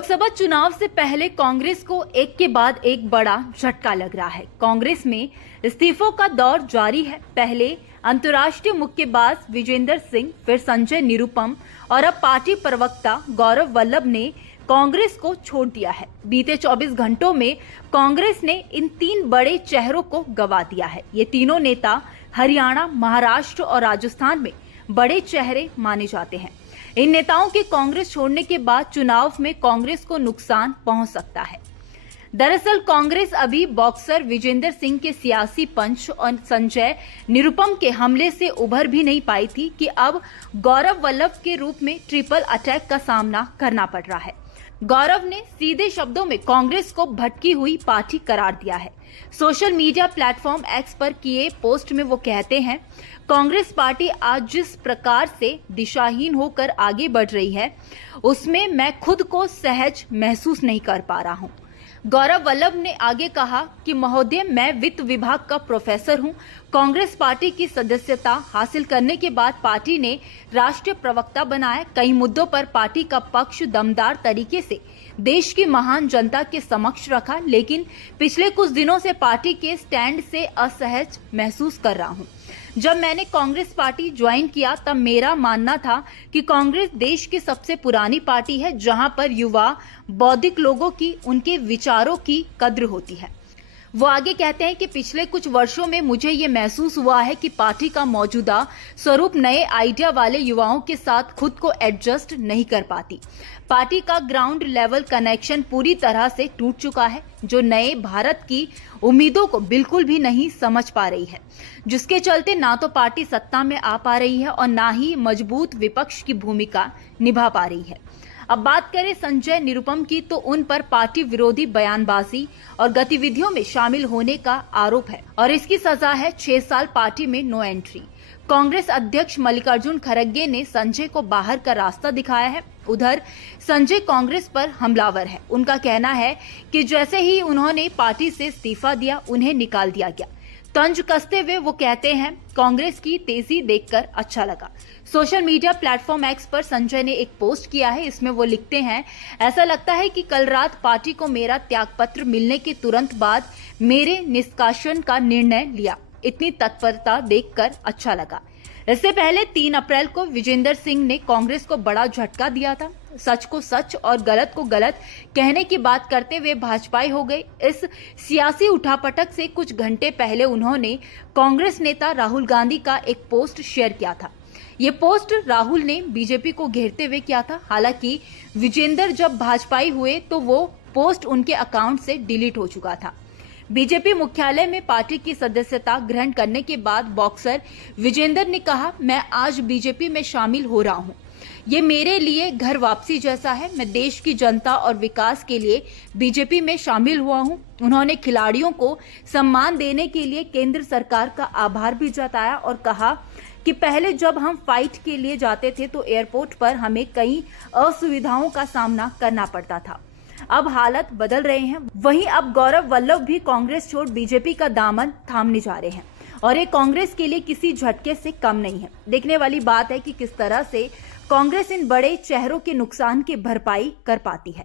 लोकसभा चुनाव से पहले कांग्रेस को एक के बाद एक बड़ा झटका लग रहा है। कांग्रेस में इस्तीफों का दौर जारी है। पहले अंतर्राष्ट्रीय मुक्केबाज विजेंदर सिंह, फिर संजय निरुपम और अब पार्टी प्रवक्ता गौरव वल्लभ ने कांग्रेस को छोड़ दिया है। बीते 24 घंटों में कांग्रेस ने इन 3 बड़े चेहरों को गंवा दिया है। ये तीनों नेता हरियाणा, महाराष्ट्र और राजस्थान में बड़े चेहरे माने जाते हैं। इन नेताओं के कांग्रेस छोड़ने के बाद चुनाव में कांग्रेस को नुकसान पहुंच सकता है। दरअसल कांग्रेस अभी बॉक्सर विजेंदर सिंह के सियासी पंच और संजय निरुपम के हमले से उभर भी नहीं पाई थी कि अब गौरव वल्लभ के रूप में ट्रिपल अटैक का सामना करना पड़ रहा है। गौरव ने सीधे शब्दों में कांग्रेस को भटकी हुई पार्टी करार दिया है। सोशल मीडिया प्लेटफॉर्म एक्स पर किए पोस्ट में वो कहते हैं, कांग्रेस पार्टी आज जिस प्रकार से दिशाहीन होकर आगे बढ़ रही है, उसमें मैं खुद को सहज महसूस नहीं कर पा रहा हूं। गौरव वल्लभ ने आगे कहा कि महोदय, मैं वित्त विभाग का प्रोफेसर हूं। कांग्रेस पार्टी की सदस्यता हासिल करने के बाद पार्टी ने राष्ट्रीय प्रवक्ता बनाया। कई मुद्दों पर पार्टी का पक्ष दमदार तरीके से देश की महान जनता के समक्ष रखा, लेकिन पिछले कुछ दिनों से पार्टी के स्टैंड से असहज महसूस कर रहा हूं। जब मैंने कांग्रेस पार्टी ज्वाइन किया तब मेरा मानना था कि कांग्रेस देश की सबसे पुरानी पार्टी है, जहां पर युवा बौद्धिक लोगों की, उनके विचारों की कद्र होती है। वो आगे कहते हैं कि पिछले कुछ वर्षों में मुझे ये महसूस हुआ है कि पार्टी का मौजूदा स्वरूप नए आइडिया वाले युवाओं के साथ खुद को एडजस्ट नहीं कर पाती। पार्टी का ग्राउंड लेवल कनेक्शन पूरी तरह से टूट चुका है, जो नए भारत की उम्मीदों को बिल्कुल भी नहीं समझ पा रही है, जिसके चलते ना तो पार्टी सत्ता में आ पा रही है और ना ही मजबूत विपक्ष की भूमिका निभा पा रही है। अब बात करें संजय निरुपम की, तो उन पर पार्टी विरोधी बयानबाजी और गतिविधियों में शामिल होने का आरोप है और इसकी सजा है 6 साल पार्टी में नो एंट्री। कांग्रेस अध्यक्ष मल्लिकार्जुन खड़गे ने संजय को बाहर का रास्ता दिखाया है। उधर संजय कांग्रेस पर हमलावर है। उनका कहना है कि जैसे ही उन्होंने पार्टी से इस्तीफा दिया, उन्हें निकाल दिया गया। तंज कसते हुए वो कहते हैं, कांग्रेस की तेजी देखकर अच्छा लगा। सोशल मीडिया प्लेटफॉर्म एक्स पर संजय ने एक पोस्ट किया है। इसमें वो लिखते हैं, ऐसा लगता है कि कल रात पार्टी को मेरा त्यागपत्र मिलने के तुरंत बाद मेरे निष्कासन का निर्णय लिया। इतनी तत्परता देखकर अच्छा लगा। इससे पहले 3 अप्रैल को विजेंदर सिंह ने कांग्रेस को बड़ा झटका दिया था। सच को सच और गलत को गलत कहने की बात करते हुए भाजपाई हो गए। इस सियासी उठापटक से कुछ घंटे पहले उन्होंने कांग्रेस नेता राहुल गांधी का एक पोस्ट शेयर किया था। ये पोस्ट राहुल ने बीजेपी को घेरते हुए किया था। हालांकि विजेंदर जब भाजपाई हुए तो वो पोस्ट उनके अकाउंट से डिलीट हो चुका था। बीजेपी मुख्यालय में पार्टी की सदस्यता ग्रहण करने के बाद बॉक्सर विजेंदर ने कहा, मैं आज बीजेपी में शामिल हो रहा हूं। ये मेरे लिए घर वापसी जैसा है। मैं देश की जनता और विकास के लिए बीजेपी में शामिल हुआ हूं। उन्होंने खिलाड़ियों को सम्मान देने के लिए केंद्र सरकार का आभार भी जताया और कहा कि पहले जब हम फाइट के लिए जाते थे तो एयरपोर्ट पर हमें कई असुविधाओं का सामना करना पड़ता था। अब हालात बदल रहे हैं। वहीं अब गौरव वल्लभ भी कांग्रेस छोड़ बीजेपी का दामन थामने जा रहे हैं और ये कांग्रेस के लिए किसी झटके से कम नहीं है। देखने वाली बात है कि किस तरह से कांग्रेस इन बड़े चेहरों के नुकसान की भरपाई कर पाती है।